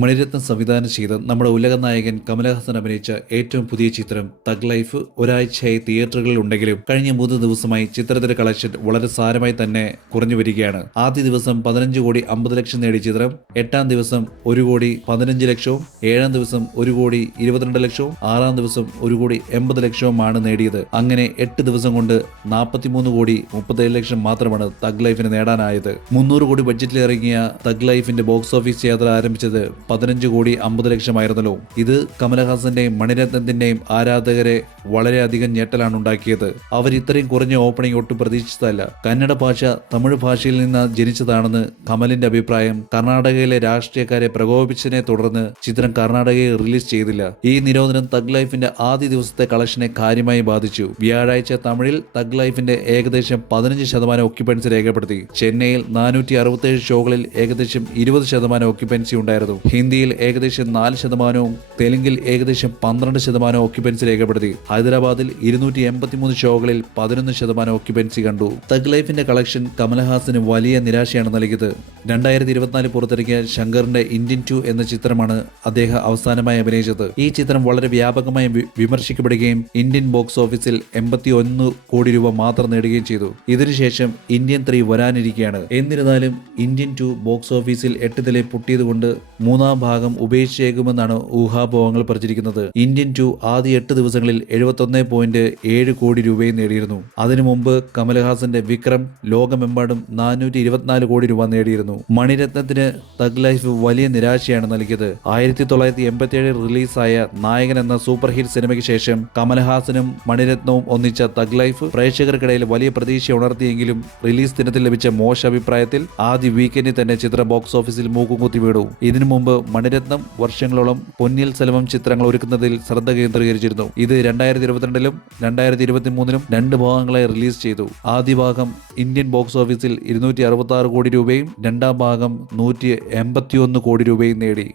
മണിരത്നം സംവിധാനം ചെയ്ത് നമ്മുടെ ഉലക നായകൻ കമലഹാസൻ അഭിനയിച്ച ഏറ്റവും പുതിയ ചിത്രം തഗ് ലൈഫ് ഒരാഴ്ചയായി തിയേറ്ററുകളിൽ ഉണ്ടെങ്കിലും കഴിഞ്ഞ മൂന്ന് ദിവസമായി ചിത്രത്തിന്റെ കളക്ഷൻ വളരെ സാരമായി തന്നെ കുറഞ്ഞു വരികയാണ്. ആദ്യ ദിവസം പതിനഞ്ച് കോടി അമ്പത് ലക്ഷം നേടിയ ചിത്രം എട്ടാം ദിവസം ഒരു കോടി പതിനഞ്ച് ലക്ഷവും ഏഴാം ദിവസം ഒരു കോടി ഇരുപത്തിരണ്ട് ലക്ഷവും ആറാം ദിവസം ഒരു കോടി എൺപത് ലക്ഷവുമാണ് നേടിയത്. അങ്ങനെ എട്ട് ദിവസം കൊണ്ട് നാൽപ്പത്തിമൂന്ന് കോടി മുപ്പത്തേഴ് ലക്ഷം മാത്രമാണ് തഗ് ലൈഫിന് നേടാനായത്. മുന്നൂറ് കോടി ബഡ്ജറ്റിൽ ഇറങ്ങിയ തഗ് ലൈഫിന്റെ ബോക്സ് ഓഫീസ് യാത്ര ആരംഭിച്ചത് പതിനഞ്ച് കോടി അമ്പത് ലക്ഷമായിരുന്നല്ലോ. ഇത് കമലഹാസന്റെയും മണിരത്നത്തിന്റെയും ആരാധകരെ വളരെയധികം ഞെട്ടലാണ് ഉണ്ടാക്കിയത്. അവർ ഇത്രയും കുറഞ്ഞ ഓപ്പണിംഗ് ഒട്ടും പ്രതീക്ഷിച്ചതല്ല. കന്നഡ ഭാഷ തമിഴ് ഭാഷയിൽ നിന്ന് ജനിച്ചതാണെന്ന് കമലിന്റെ അഭിപ്രായം കർണാടകയിലെ രാഷ്ട്രീയക്കാരെ പ്രകോപിച്ചതിനെ തുടർന്ന് ചിത്രം കർണാടകയിൽ റിലീസ് ചെയ്തില്ല. ഈ നിരോധനം തഗ് ലൈഫിന്റെ ആദ്യ ദിവസത്തെ കളക്ഷനെ കാര്യമായി ബാധിച്ചു. വ്യാഴാഴ്ച തമിഴിൽ തഗ് ലൈഫിന്റെ ഏകദേശം പതിനഞ്ച് ശതമാനം ഒക്യുപ്പൻസി രേഖപ്പെടുത്തി. ചെന്നൈയിൽ നാനൂറ്റി അറുപത്തേഴ് ഷോകളിൽ ഏകദേശം ഇരുപത് ശതമാനം ഒക്യുപ്പൻസി ഉണ്ടായിരുന്നു. ഹിന്ദിയിൽ ഏകദേശം നാല് ശതമാനവും തെലുങ്കിൽ ഏകദേശം പന്ത്രണ്ട് ശതമാനവും ഓക്യുപെൻസി രേഖപ്പെടുത്തി. ഹൈദരാബാദിൽ ഇരുന്നൂറ്റി എൺപത്തിമൂന്ന് ഷോകളിൽ പതിനൊന്ന് ശതമാനം ഓക്യുപെൻസി കണ്ടു. തഗ് ലൈഫിന്റെ കളക്ഷൻ കമൽഹാസിന് വലിയ നിരാശയാണ് നൽകിയത്. രണ്ടായിരത്തി ഇരുപത്തിനാല് പുറത്തിറക്കിയ ശങ്കറിന്റെ ഇന്ത്യൻ ടു എന്ന ചിത്രമാണ് അദ്ദേഹം അവസാനമായി അഭിനയിച്ചത്. ഈ ചിത്രം വളരെ വ്യാപകമായി വിമർശിക്കപ്പെടുകയും ഇന്ത്യൻ ബോക്സ് ഓഫീസിൽ എൺപത്തി ഒന്ന് കോടി രൂപ മാത്രം നേടുകയും ചെയ്തു. ഇതിനുശേഷം ഇന്ത്യൻ ത്രീ വരാനിരിക്കുകയാണ് എന്നിരുന്നാലും ഇന്ത്യൻ ടു ബോക്സ് ഓഫീസിൽ എട്ട് നില പൊട്ടിയതുകൊണ്ട് മൂന്നാം ഭാഗം ഉപേക്ഷിച്ചേക്കുമെന്നാണ് ഊഹാഭോഹങ്ങൾ പ്രചരിക്കുന്നത് ഇന്ത്യൻ ടു ആദ്യ എട്ട് ദിവസങ്ങളിൽ എഴുപത്തൊന്ന് പോയിന്റ് ഏഴ് കോടി രൂപയും നേടിയിരുന്നു. അതിനു മുമ്പ് കമൽഹാസന്റെ വിക്രം ലോകമെമ്പാടും നാനൂറ്റി ഇരുപത്തിനാല് കോടി രൂപ നേടിയിരുന്നു. മണിരത്നത്തിന് തഗ് ലൈഫ് വലിയ നിരാശയാണ് നൽകിയത്. ആയിരത്തി തൊള്ളായിരത്തി എൺപത്തി റിലീസായ നായകൻ എന്ന സൂപ്പർ ഹിറ്റ് സിനിമയ്ക്ക് ശേഷം കമൽഹാസനും മണിരത്നവും ഒന്നിച്ച തഗ് ലൈഫ് പ്രേക്ഷകർക്കിടയിൽ വലിയ പ്രതീക്ഷ ഉണർത്തിയെങ്കിലും റിലീസ് ദിനത്തിൽ ലഭിച്ച മോശ അഭിപ്രായത്തിൽ ആദ്യ വീക്കെൻഡിൽ തന്നെ ചിത്രം ബോക്സ് ഓഫീസിൽ മൂക്കുകുത്തി വീണു. ഇതിനു മുമ്പ് മണിരത്നം വർഷങ്ങളോളം പൊന്നിൽ സെൽവം ചിത്രങ്ങൾ ഒരുക്കുന്നതിൽ ശ്രദ്ധ കേന്ദ്രീകരിച്ചിരുന്നു. ഇത് രണ്ടായിരത്തി ഇരുപത്തിരണ്ടിലും രണ്ടായിരത്തി ഇരുപത്തി മൂന്നിലും രണ്ട് ഭാഗങ്ങളായി റിലീസ് ചെയ്തു. ആദ്യ ഭാഗം ഇന്ത്യൻ ബോക്സ് ഓഫീസിൽ ഇരുന്നൂറ്റി അറുപത്തി ആറ് കോടി രൂപയും രണ്ടാം ഭാഗം നൂറ്റി എൺപത്തിയൊന്ന് കോടി രൂപയും നേടി.